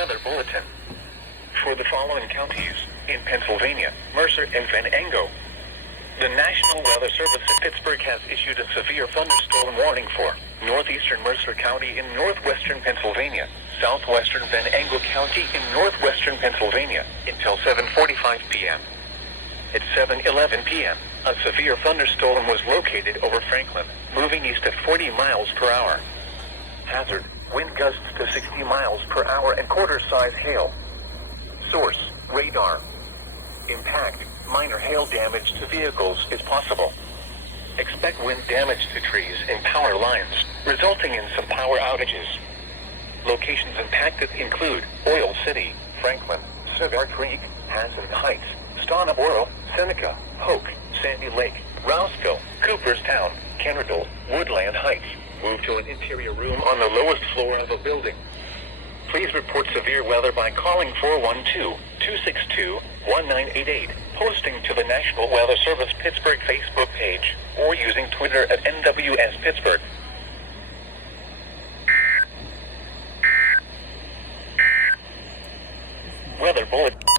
weather bulletin. For the following counties in Pennsylvania, Mercer and Venango, the National Weather Service in Pittsburgh has issued a severe thunderstorm warning for northeastern Mercer County in northwestern Pennsylvania, southwestern Venango County in northwestern Pennsylvania until 7:45 p.m. At 7:11 p.m., a severe thunderstorm was located over Franklin, moving east at 40 miles per hour. Hazard, wind gusts to 60 miles per hour and quarter-size hail. Source, radar. Impact, minor hail damage to vehicles is possible. Expect wind damage to trees and power lines, resulting in some power outages. Locations impacted include Oil City, Franklin, Cigar Creek, Hassan Heights, Stoneboro, Seneca, Hoke, Sandy Lake, Roscoe, Cooperstown, Kennardall, Woodland Heights. Move to an interior room on the lowest floor of a building. Please report severe weather by calling 412-262-1988, posting to the National Weather Service Pittsburgh Facebook page, or using Twitter at NWS Pittsburgh. Weather bulletin.